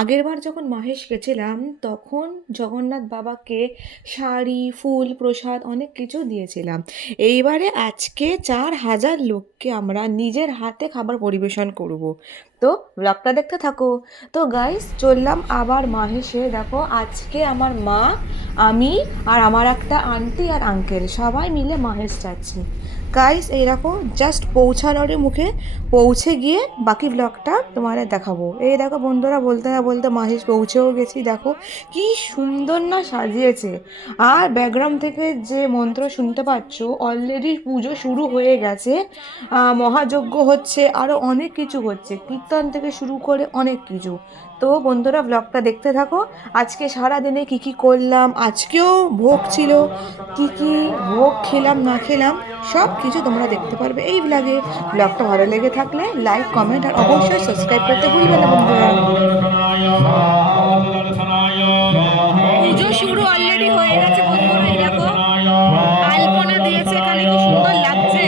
আগেরবার যখন মাহেশ গেছিলাম তখন জগন্নাথ বাবাকে শাড়ি ফুল প্রসাদ অনেক কিছু দিয়েছিলাম। এইবারে আজকে 4,000 লোককে আমরা নিজের হাতে খাবার পরিবেশন করব। তো ব্লগটা দেখতে থাকো। তো গাইস চললাম আবার মাহেশে। দেখো আজকে আমার মা, আমি আর আমার একটা আন্টি আর আঙ্কেল সবাই মিলে মাহেশ যাচ্ছি। গাইস এই দেখো জাস্ট পৌঁছানোর মুখে, পৌঁছে গিয়ে বাকি ব্লগটা তোমাদের দেখাবো। এই দেখো বন্ধুরা, বলতে না বলতে মাহেশ পৌঁছেও গেছি। দেখো কি সুন্দর না সাজিয়েছে। আর ব্যাকগ্রাউন্ড থেকে যে মন্ত্র শুনতে পাচ্ছ, অলরেডি পুজো শুরু হয়ে গেছে। মহাযজ্ঞ হচ্ছে, আরও অনেক কিছু হচ্ছে, কীর্তন থেকে শুরু করে অনেক কিছু। তো বন্ধুরা ব্লগটা দেখতে থাকো। আজকে সারা দিনে কী কী করলাম, আজকেও ভোগ ছিল, কী কী ভোগ খেলাম না খেলাম সব কিছু তোমরা দেখতে পারবে এই ব্লগে। ব্লগটা ভালো লেগে থাকলে লাইক কমেন্ট আর অবশ্যই সাবস্ক্রাইব করতে ভুলবে না বন্ধুরা। পুজো শুরু অলরেডি হয়ে গেছে বন্ধুরা। এই দেখো আলপনা দিয়েছে, এখানে কি সুন্দর লাগছে।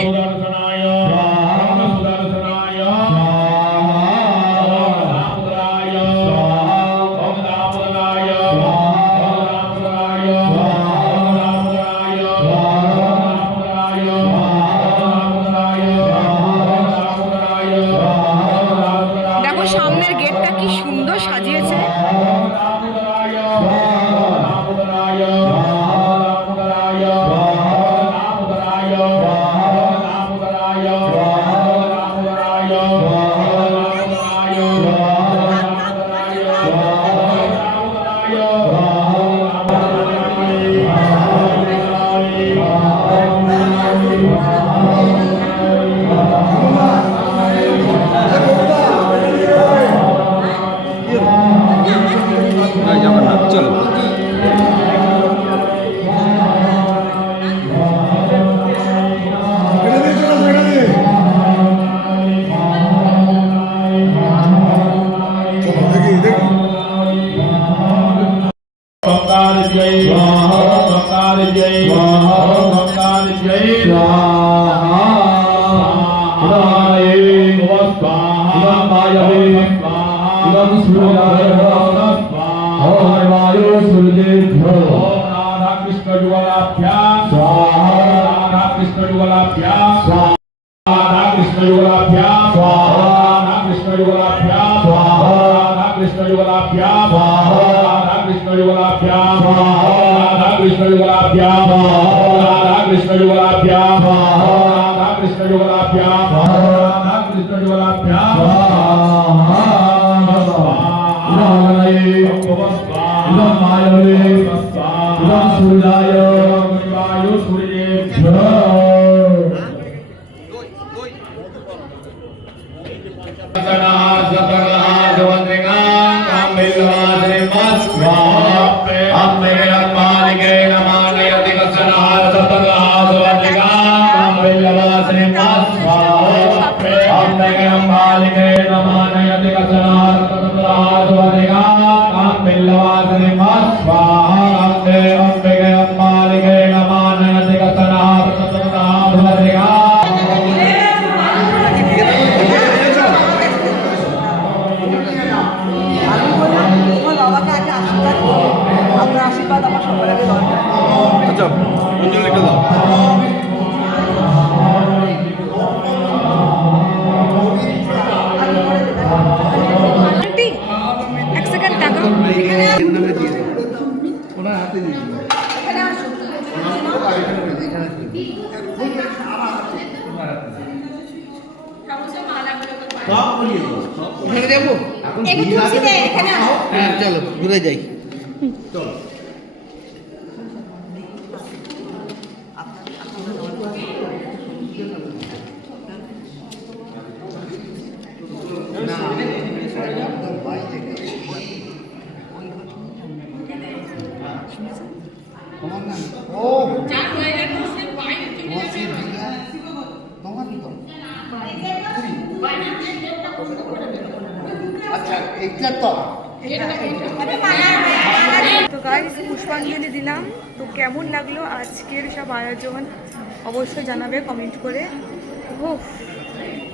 দেখো সামনের গেটটা কি সুন্দর সাজিয়েছে। জগন্নাথ চলো। আচ্ছা অঞ্জলি লিখে দাও। আন্টি এক সেকেন্ড টাকা ওনার হাতে দিয়ে দিন। ওখানে যাবো হ্যাঁ চলো ঘুরে যাই। চলো তো গাইস পুষ্পাঞ্জলি দিলাম। তো কেমন লাগলো আজকের সব আয়োজন অবশ্যই জানাবে কমেন্ট করে।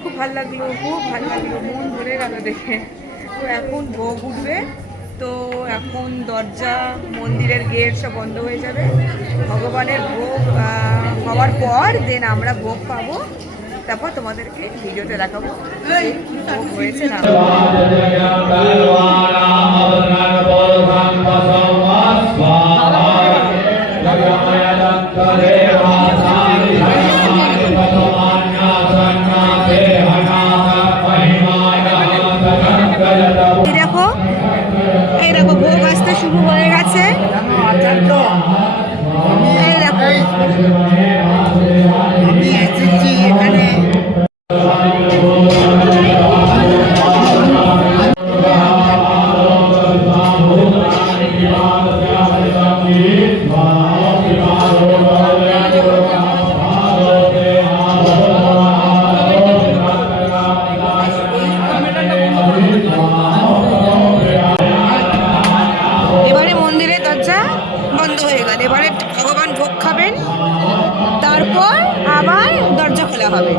খুব ভালো লাগলো, খুব ভালো লাগলো, মন ভরে গেল দেখে। তো এখন ভোগ উঠবে, তো এখন দরজা, মন্দিরের গেট সব বন্ধ হয়ে যাবে। ভগবানের ভোগ হওয়ার পর দেন আমরা ভোগ পাবো, তারপর তোমাদেরকে ভিডিওতে দেখাবো কি ভোগ হয়েছে না। দেখো, এই দেখো ভোগ আসতে শুরু হয়ে গেছে। এই দেখো আমি এসেছি এখানে। এবারে মন্দিরের দরজা বন্ধ হয়ে গেল, এবারে ভগবান ভোগ খাবেন, তারপর আবার দরজা খোলা হবে।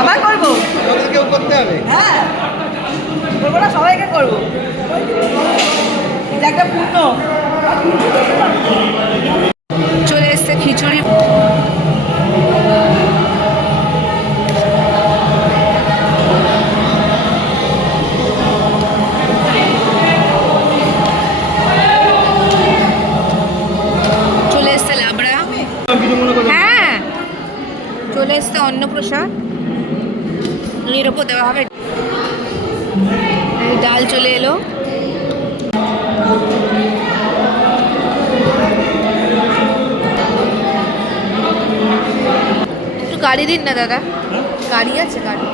আবার করবো, কেউ করতে হবে। হ্যাঁ করবো না, সবাইকে করবো, এটা একটা পূর্ণ। চলে এসছে খিচুড়ি। চলে এসছে লাবড়া, হ্যাঁ চলে এসছে অন্নপ্রসাদ, এর ওপর দেওয়া হবে। ডাল চলে এলো, একটু গাড়ি দিন না দাদা, গাড়ি আছে গাড়ি।